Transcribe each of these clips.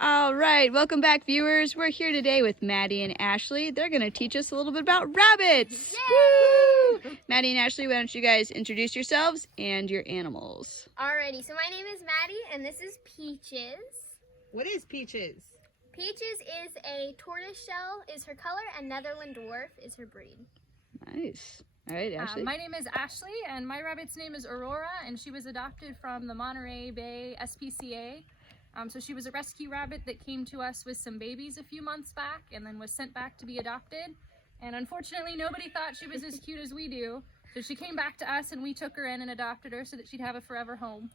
All right, welcome back, viewers. We're here today with Maddie and Ashley. They're going to teach us a little bit about rabbits. Woo! Maddie and Ashley, why don't you guys introduce yourselves and your animals? Alrighty, so my name is Maddie, and this is Peaches. What is Peaches? Peaches is a tortoiseshell, is her color, and Netherland dwarf is her breed. Nice. All right, Ashley. My name is Ashley, and my rabbit's name is Aurora, and she was adopted from the Monterey Bay SPCA. So she was a rescue rabbit that came to us with some babies a few months back and then was sent back to be adopted. And unfortunately, nobody thought she was as cute as we do. So she came back to us and we took her in and adopted her so that she'd have a forever home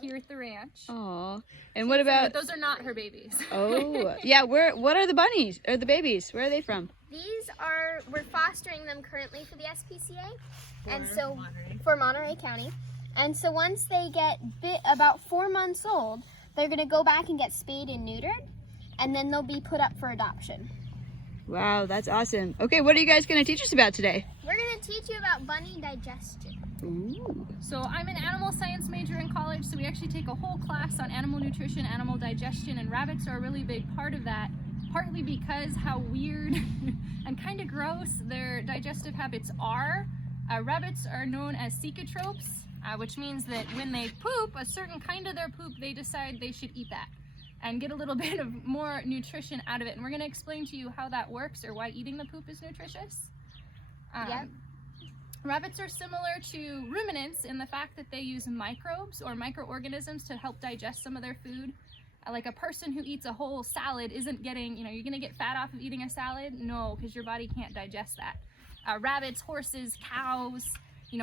here at the ranch. Aw. And what about... But those are not her babies. Oh, yeah. What are the bunnies or the babies? Where are they from? We're fostering them currently for the SPCA, for Monterey County. And so once they get about 4 months old, they're going to go back and get spayed and neutered, and then they'll be put up for adoption. Wow, that's awesome. Okay, what are you guys going to teach us about today? We're going to teach you about bunny digestion. Ooh. So I'm an animal science major in college, so we actually take a whole class on animal nutrition, animal digestion, and rabbits are a really big part of that, partly because how weird and kind of gross their digestive habits are. Rabbits are known as cecotropes, which means that when they poop, a certain kind of their poop, they decide they should eat that and get a little bit of more nutrition out of it. And we're going to explain to you how that works or why eating the poop is nutritious. Rabbits are similar to ruminants in the fact that they use microbes or microorganisms to help digest some of their food. Like a person who eats a whole salad isn't getting, you're going to get fat off of eating a salad? No, because your body can't digest that. Rabbits, horses, cows,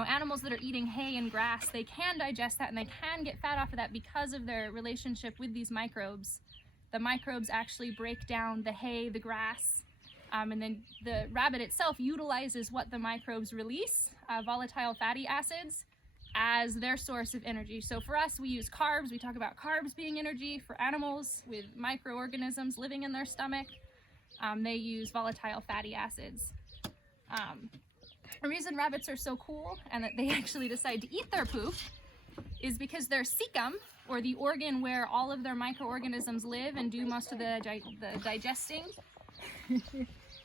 animals that are eating hay and grass, they can digest that and they can get fat off of that because of their relationship with these microbes. The microbes actually break down the hay, the grass, and then the rabbit itself utilizes what the microbes release, volatile fatty acids, as their source of energy. So for us, we use carbs. We talk about carbs being energy. For animals with microorganisms living in their stomach, they use volatile fatty acids. The reason rabbits are so cool and that they actually decide to eat their poop is because their cecum, or the organ where all of their microorganisms live and do most of the digesting,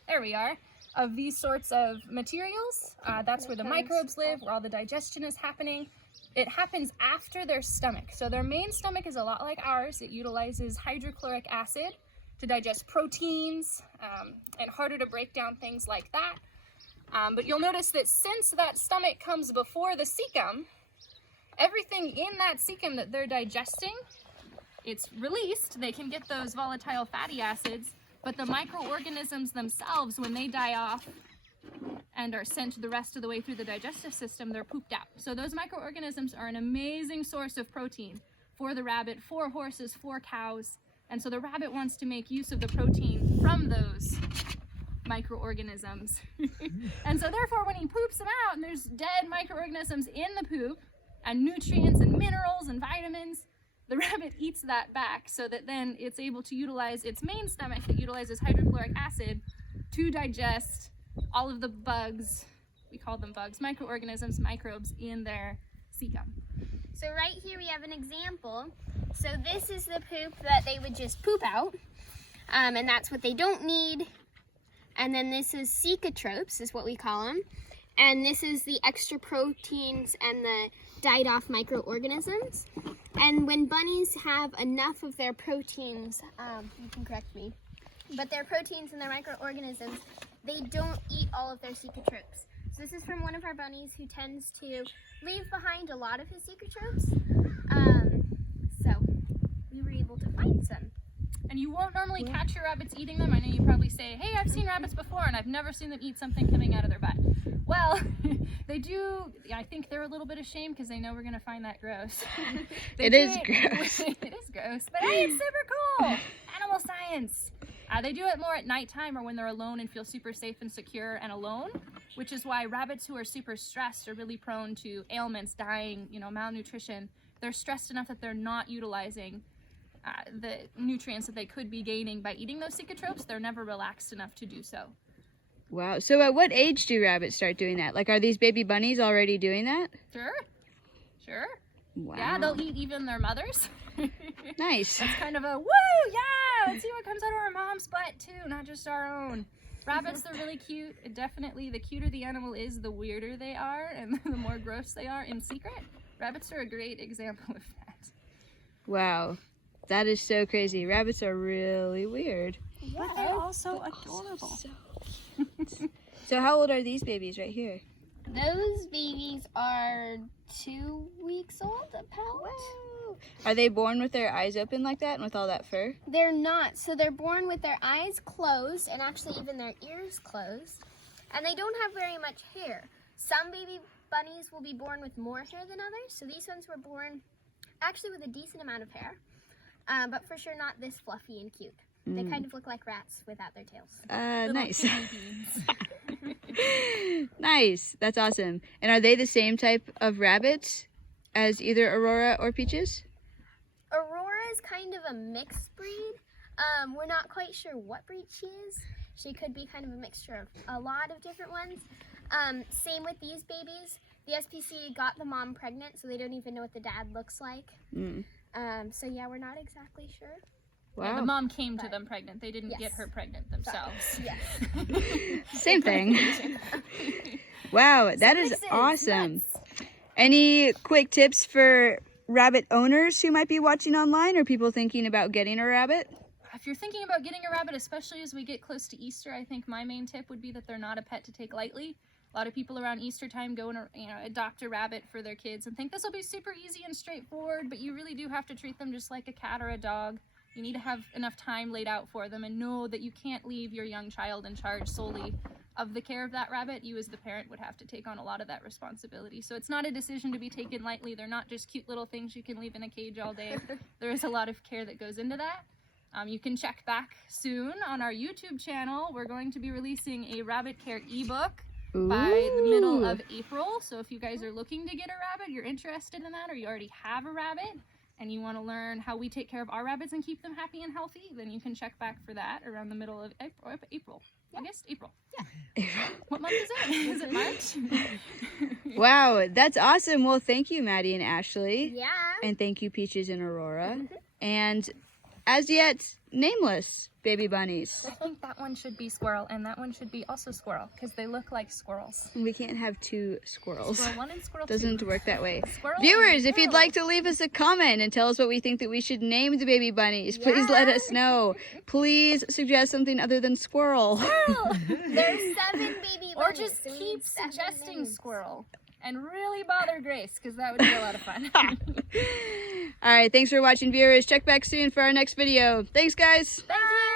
there we are, of these sorts of materials. That's where the microbes live, where all the digestion is happening. It happens after their stomach. So their main stomach is a lot like ours. It utilizes hydrochloric acid to digest proteins and harder to break down things like that. But you'll notice that since that stomach comes before the cecum, everything in that cecum that they're digesting, it's released. They can get those volatile fatty acids, but the microorganisms themselves, when they die off and are sent the rest of the way through the digestive system, they're pooped out. So those microorganisms are an amazing source of protein for the rabbit, for horses, for cows. And so the rabbit wants to make use of the protein from those microorganisms. And so therefore when he poops them out and there's dead microorganisms in the poop and nutrients and minerals and vitamins, the rabbit eats that back so that then it's able to utilize its main stomach that utilizes hydrochloric acid to digest all of the bugs, we call them bugs, microorganisms, microbes in their cecum. So right here we have an example. So this is the poop that they would just poop out, and that's what they don't need. And then this is cecotropes, is what we call them. And this is the extra proteins and the died off microorganisms. And when bunnies have enough of their proteins, you can correct me, but their proteins and their microorganisms, they don't eat all of their cecotropes. So this is from one of our bunnies who tends to leave behind a lot of his cecotropes. So we were able to find some. And you won't normally catch your rabbits eating them. I know you probably say, hey, I've seen rabbits before and I've never seen them eat something coming out of their butt. Well, they do. I think they're a little bit ashamed because they know we're going to find that gross. It is gross. It is gross, but hey, it's super cool. Animal science. They do it more at nighttime or when they're alone and feel super safe and secure and alone, which is why rabbits who are super stressed are really prone to ailments, dying, malnutrition. They're stressed enough that they're not utilizing the nutrients that they could be gaining by eating those cecotropes. They're never relaxed enough to do so. Wow. So at what age do rabbits start doing that? Like, are these baby bunnies already doing that? Sure. Wow. Yeah, they'll eat even their mothers. Nice. That's kind of a woo, yeah, let's see what comes out of our mom's butt too, not just our own. Rabbits, they're really cute. Definitely, the cuter the animal is, the weirder they are, and the more gross they are in secret. Rabbits are a great example of that. Wow, that is so crazy. Rabbits are really weird. But they're also adorable. So cute. So how old are these babies right here? Those babies are 2 weeks old, about. Wow. Are they born with their eyes open like that and with all that fur? They're not. So they're born with their eyes closed and actually even their ears closed. And they don't have very much hair. Some baby bunnies will be born with more hair than others. So these ones were born actually with a decent amount of hair. But for sure not this fluffy and cute. They kind of look like rats without their tails. Nice. Nice. That's awesome. And are they the same type of rabbits as either Aurora or Peaches? Aurora is kind of a mixed breed. We're not quite sure what breed she is. She could be kind of a mixture of a lot of different ones. Same with these babies. The SPCA got the mom pregnant, so they don't even know what the dad looks like. So yeah, we're not exactly sure. Wow. Yeah, the mom came to them pregnant. They didn't get her pregnant themselves. Yes. Same thing. Wow, that is awesome. Any quick tips for rabbit owners who might be watching online or people thinking about getting a rabbit? If you're thinking about getting a rabbit, especially as we get close to Easter, I think my main tip would be that they're not a pet to take lightly. A lot of people around Easter time go and adopt a rabbit for their kids and think this will be super easy and straightforward, but you really do have to treat them just like a cat or a dog. You need to have enough time laid out for them and know that you can't leave your young child in charge solely of the care of that rabbit. You as the parent would have to take on a lot of that responsibility. So it's not a decision to be taken lightly. They're not just cute little things you can leave in a cage all day. There is a lot of care that goes into that. You can check back soon on our YouTube channel. We're going to be releasing a rabbit care ebook by the middle of April. So if you guys are looking to get a rabbit, you're interested in that, or you already have a rabbit, and you want to learn how we take care of our rabbits and keep them happy and healthy, then you can check back for that around the middle of April. I guess April. Yeah. What month is it? Is it March? Wow, that's awesome. Well, thank you, Maddie and Ashley. Yeah. And thank you, Peaches and Aurora. And as yet, nameless baby bunnies. I think that one should be squirrel, and that one should be also squirrel, because they look like squirrels. We can't have two squirrels. Squirrel 1 and squirrel 2. Doesn't work that way. Squirrel Viewers, and if you'd squirrel. like to leave us a comment and tell us what we think that we should name the baby bunnies, please let us know. Please suggest something other than squirrel. There's 7 baby bunnies. Or just so we keep need 7 suggesting names. squirrel. And really bother Grace, because that would be a lot of fun. All right, thanks for watching, viewers. Check back soon for our next video. Thanks, guys. Thank you.